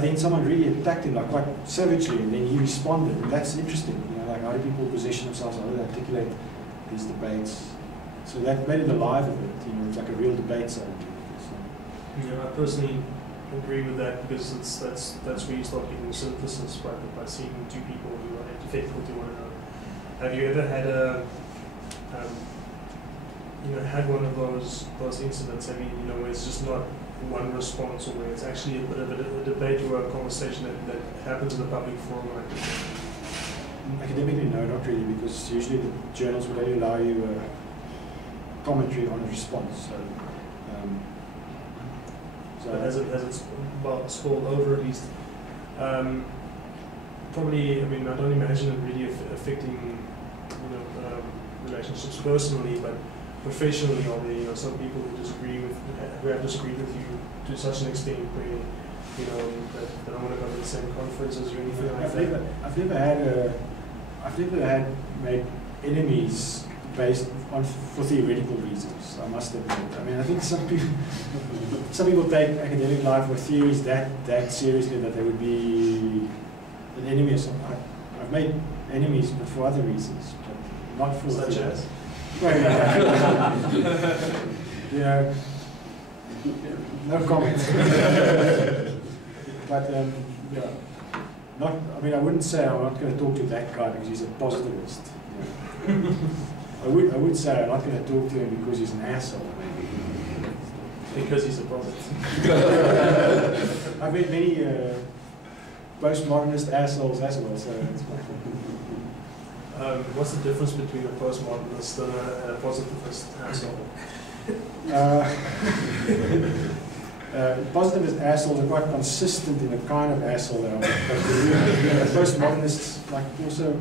Then someone really attacked him, like quite savagely, and then he responded. And that's interesting, you know, like how do people position themselves, how do they articulate these debates? So that made it alive a bit, you know, it's like a real debate zone. So. Yeah, I personally agree with that because that's where you start getting synthesis, right? By seeing two people who are antithetical to one another. Have you ever had had one of those incidents? I mean, you know, where it's just not one response, or where it's actually a bit of a debate or a conversation that happens in the public forum like this? Academically, no, not really, because usually the journals would only allow you a commentary on a response. So has it spilled over at least? Probably, I mean, I don't imagine it really affecting, relationships personally, but professionally, are there some people who have disagreed with you to such an extent where they don't want to go to the same conferences or anything like that? I've never had made enemies based on for theoretical reasons. I must admit. I mean, I think some people take academic life or theories that seriously that they would be an enemy or something. I've made enemies, but for other reasons, but not for such as. Yeah, no comment. But yeah, not. I mean, I wouldn't say I'm not going to talk to that guy because he's a positivist. Yeah. I would say I'm not going to talk to him because he's an asshole. Maybe because he's a positive. I've met many postmodernist assholes as well. So it's what's the difference between a postmodernist and a positivist asshole? Positivist assholes are quite consistent in the kind of asshole they are. But postmodernists, like, also,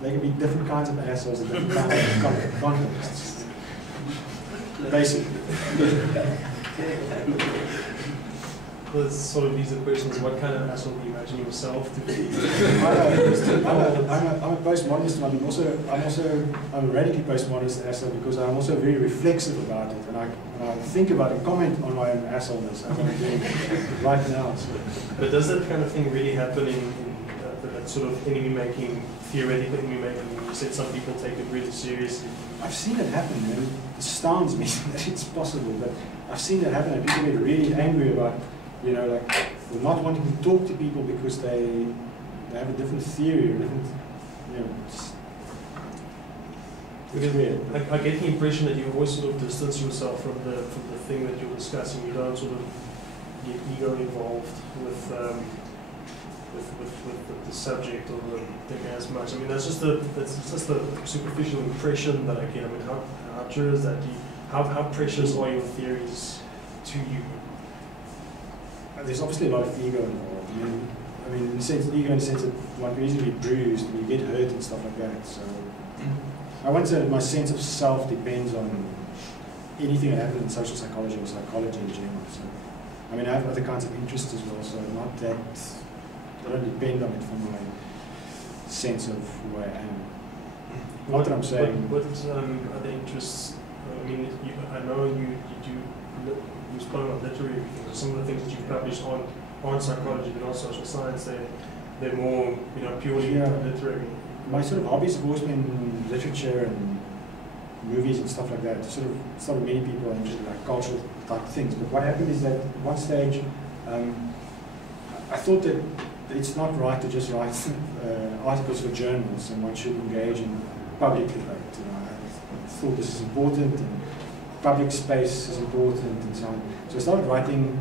they can be different kinds of assholes in different kinds of contexts. Basically. Well, it's sort of easy questions. What kind of asshole do you imagine yourself to be? I'm a postmodernist, but I'm a radically postmodernist asshole because I'm also very reflexive about it, and I think about and comment on my own assholeness as I'm doing right now. So. But does that kind of thing really happen in that sort of enemy-making, theoretical enemy-making? You said some people take it really seriously. I've seen it happen, and it astounds me that it's possible, but I've seen it happen, and people get really angry about, like, they're not wanting to talk to people because they have a different theory or different, it's weird. I get the impression that you always sort of distance yourself from the thing that you're discussing. You don't sort of get ego involved with the subject or the thing as much. I mean, that's just the superficial impression that I get. I mean, how true is that? How precious are your theories to you? There's obviously a lot of ego involved. I mean, in the sense, ego in the sense that one can easily be bruised and you get hurt and stuff like that. So I wouldn't say that my sense of self depends on anything that happens in social psychology or psychology in general. So I mean, I have other kinds of interests as well. So not that I don't depend on it for my sense of who I am. Not that I'm saying. What other interests? I mean, I know you spoke about literary things. Some of the things that you've published on psychology but not social science, they're more purely literary. My sort of hobbies have always been literature and movies and stuff like that. Sort of many people are interested in like cultural type things. But what happened is that at one stage, I thought that it's not right to just write articles for journals, and one should engage in public debate. I thought this is important, and public space is important, and so on. So I started writing,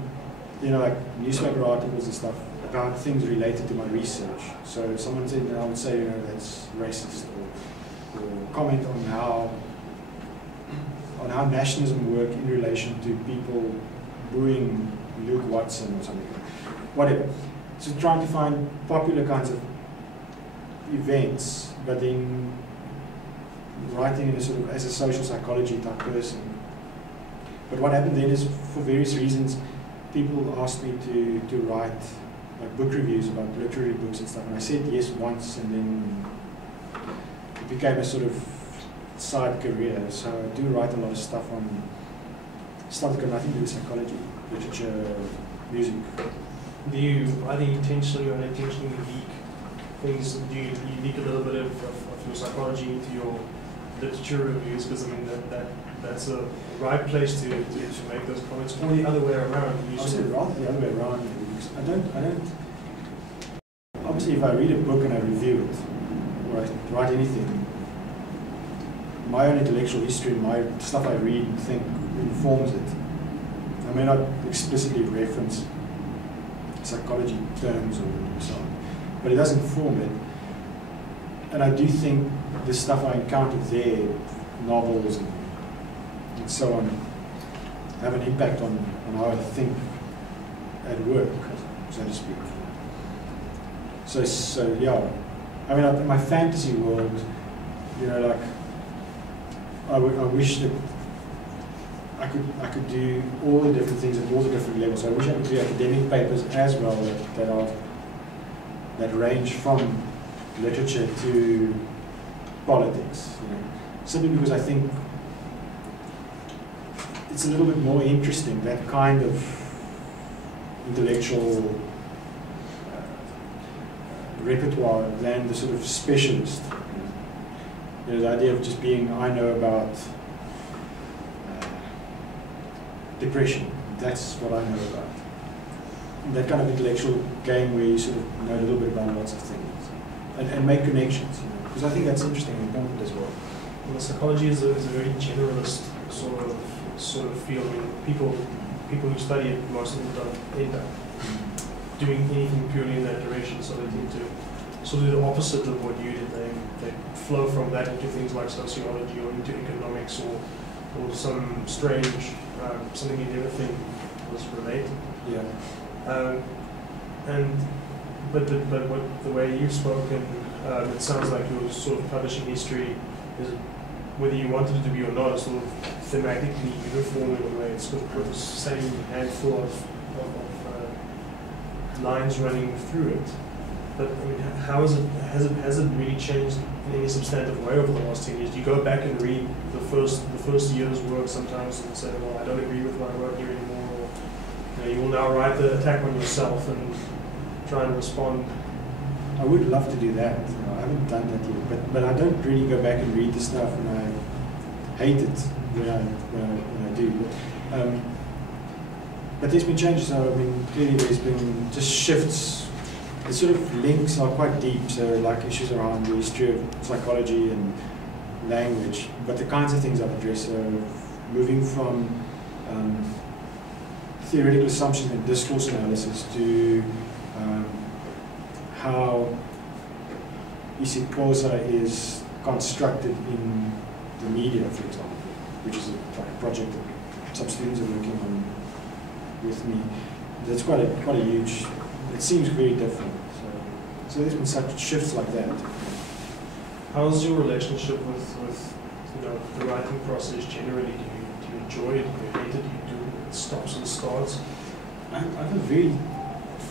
like newspaper articles and stuff about things related to my research. So if someone said, I would say, that's racist, or comment on how nationalism work in relation to people booing Luke Watson or something, whatever. So trying to find popular kinds of events, but then writing in a sort of as a social psychology type person. But what happened then is, for various reasons, people asked me to write like book reviews about literary books and stuff, and I said yes once, and then it became a sort of side career. So I do write a lot of stuff on stuff that got nothing to do with psychology, literature, music, Do you either intentionally or unintentionally leak things? Do you leak a little bit of your psychology into your literature reviews? Because I mean that's a right place to make those comments, or the other way around. I would say rather the other way around. Because I don't. Obviously, if I read a book and I review it, or I write anything, my own intellectual history, my stuff I read and think informs it. I may not explicitly reference psychology terms or so on, but it does inform it. And I do think the stuff I encountered there, novels and so on, have an impact on how I think at work, so to speak. So yeah, I mean, in my fantasy world, you know, like I wish that I could do all the different things at all the different levels. I wish I could do academic papers as well that range from literature to politics. You know, simply because I think it's a little bit more interesting, that kind of intellectual repertoire, than the sort of specialist. You know, the idea of just being, I know about depression, that's what I know about. That kind of intellectual game where you sort of know a little bit about lots of things and make connections, you know, because I think that's interesting and important as well. Well, psychology is a very generalist sort of field. I mean, people who study it, most of them don't end up doing anything purely in that direction, so they tend to sort of do the opposite of what you did. They flow from that into things like sociology or into economics or some strange something you never think was related. Yeah. But the way you've spoken, it sounds like your sort of publishing history is, whether you wanted it to be or not, sort of thematically uniform in a way. It's got the same handful of lines running through it. But I mean, has it really changed in any substantive way over the last 10 years? Do you go back and read the first year's work sometimes and say, well, I don't agree with my work here anymore, or you know, you will now write the attack on yourself and try and respond? I would love to do that. You know, I haven't done that yet, but I don't really go back and read the stuff, and I hate it when I do. But there's been changes. So I mean, clearly there's been just shifts. The sort of links are quite deep, so like issues around the history of psychology and language, but the kinds of things I've addressed, so moving from theoretical assumptions and discourse analysis to how isiXhosa is constructed in the media, for example, which is like a project that some students are working on with me. That's quite a huge. It seems very different. So there's been such shifts like that. How's your relationship with you know, the writing process generally? Do you enjoy it? Do you hate it? Do you do it stops and starts? I have a very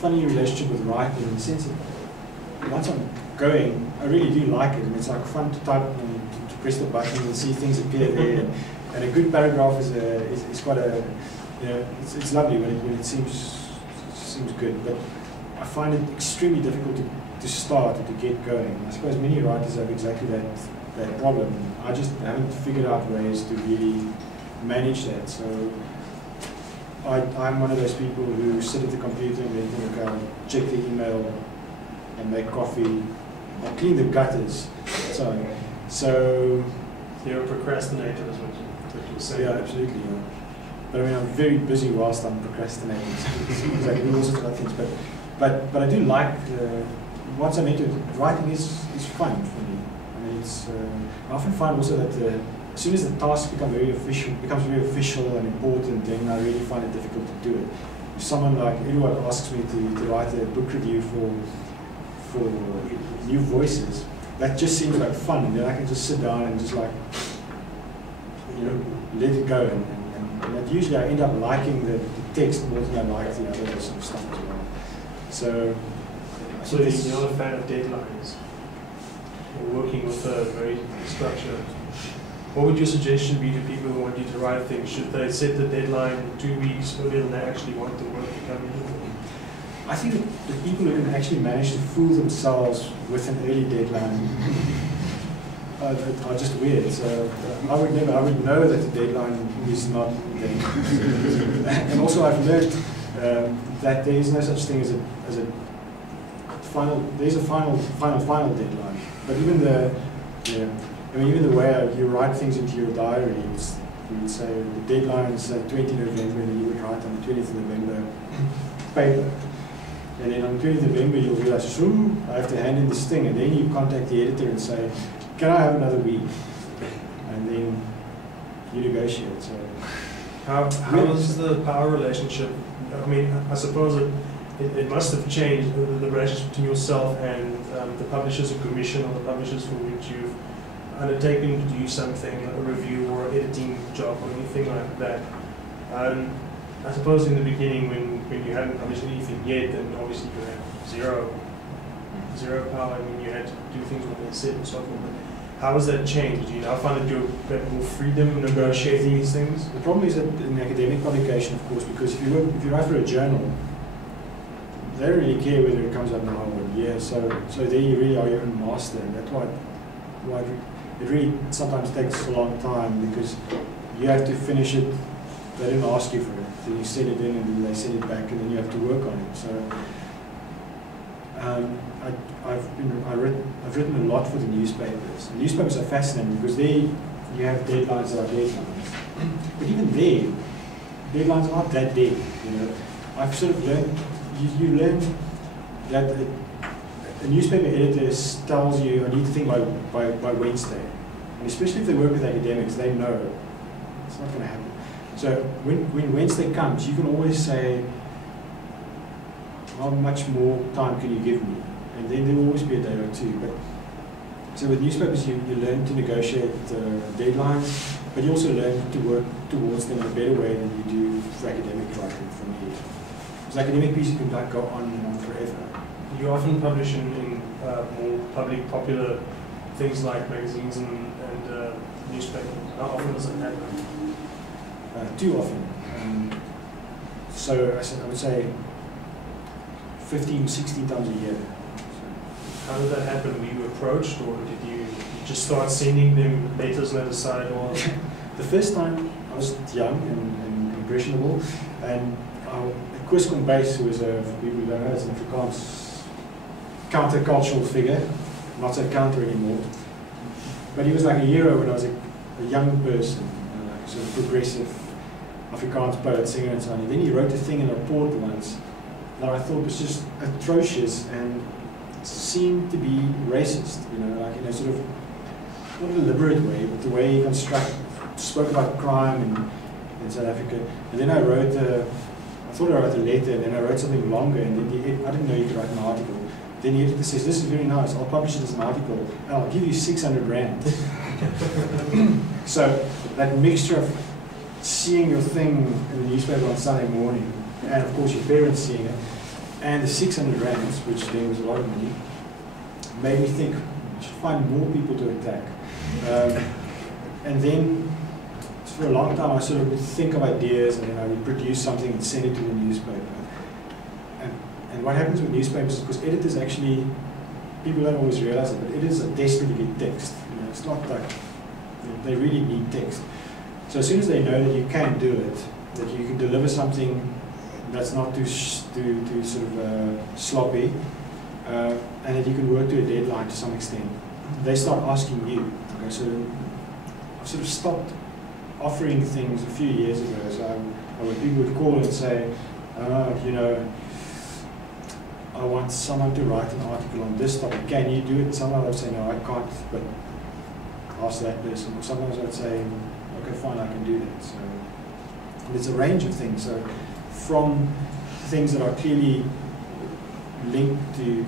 funny relationship with writing in the sense that once I'm going, I really do like it, and it's like fun to type and to press the button and see things appear there. And a good paragraph is quite a, you know, it's lovely when it seems good, but I find it extremely difficult to start and to get going. I suppose many writers have exactly that problem. I just haven't figured out ways to really manage that. So I'm one of those people who sit at the computer and they think, okay, I'll check the email and make coffee, I'll clean the gutters. So you're a procrastinator, is what you're saying. Yeah, absolutely. Yeah. But I mean, I'm very busy whilst I'm procrastinating, because I do all sorts of other things. But I do like, once I'm into it, writing is fun for me. I mean, I often find also that as soon as the tasks becomes very official and important, then I really find it difficult to do it. If someone like Edward asks me to write a book review for New Voices, that just seems like fun, and then I can just sit down and just like, you know, let it go. And usually I end up liking the text more than I like the other sort of stuff as well. So you're not a fan of deadlines? Or working with a very structured. What would your suggestion be to people who want you to write things? Should they set the deadline 2 weeks earlier than they actually want the work to come in? I think that the people who can actually manage to fool themselves with an early deadline are just weird. So I would know that the deadline is not there. And also I've learned that there is no such thing as a final. There's a final deadline. But even even the way you write things into your diary, you would say the deadline is 20 November, and you would write on the 20th of November paper. And then on the 20th of November, you'll realize, I have to hand in this thing. And then you contact the editor and say, can I have another week? And then you negotiate. So how is the power relationship? I mean, I suppose it must have changed, the relationship between yourself and the publishers of commission, or the publishers for which you've undertaken to do something, like a review or an editing job or anything like that. I suppose in the beginning, when you hadn't published anything yet, then obviously you had zero power. I mean, you had to do things when they said and so forth. But how has that changed? Do you now find that you have more freedom negotiating these things? The problem is that in academic publication, of course, because if you write for a journal, they don't really care whether it comes out in a whole year. So there you really are your own master, and that's why it really sometimes takes a long time, because you have to finish it. They didn't ask you for it. Then you send it in, and then they send it back, and then you have to work on it. So I've written a lot for the newspapers. The newspapers are fascinating because there you have deadlines that are deadlines. But even there, deadlines are not that big. I've sort of learned. You learn that a newspaper editor tells you, I need to think by Wednesday. And especially if they work with academics, they know it's not going to happen. So when Wednesday comes, you can always say, how much more time can you give me? And then there will always be a day or two. So with newspapers, you learn to negotiate deadlines, but you also learn to work towards them in a better way than you do for academic writing for me. Because academic pieces can go on and on forever. You often publish in more public, popular things like magazines and newspapers. How often does it happen? Too often. So I would say 15, 16 times a year. How did that happen? Were you approached, or did you just start sending them letters and they decided, or? The first time I was young and impressionable, and Koos Kombuis, who is for people who don't know, is an Afrikaans countercultural figure, not so counter anymore. But he was like a hero when I was a young person, sort of progressive Afrikaans poet, singer and so on. And then he wrote a thing in a report once that I thought was just atrocious and seemed to be racist, like in a sort of, not a deliberate way, but the way he spoke about crime in South Africa. And then I thought I wrote a letter, and then I wrote something longer, and then I didn't know you could write an article. Then the editor says, this is very nice, I'll publish it as an article, and I'll give you 600 rand. So that mixture of seeing your thing in the newspaper on Sunday morning, and of course your parents seeing it, and the 600 rands, which then was a lot of money, made me think, I should find more people to attack. And then, for a long time, I sort of would think of ideas, and then I would produce something and send it to the newspaper. And what happens with newspapers is, because editors actually, people don't always realize it, but editors are desperate to get text. It's not like, they really need text. So as soon as they know that you can do it, that you can deliver something that's not too sort of sloppy, and that you can work to a deadline to some extent, they start asking you. Okay, so I've sort of stopped offering things a few years ago. So when people would call and say, I want someone to write an article on this topic, can you do it? Sometimes I would say, no, I can't, but ask that person. Or sometimes I would say, okay, fine, I can do that. So there's a range of things. So from things that are clearly linked to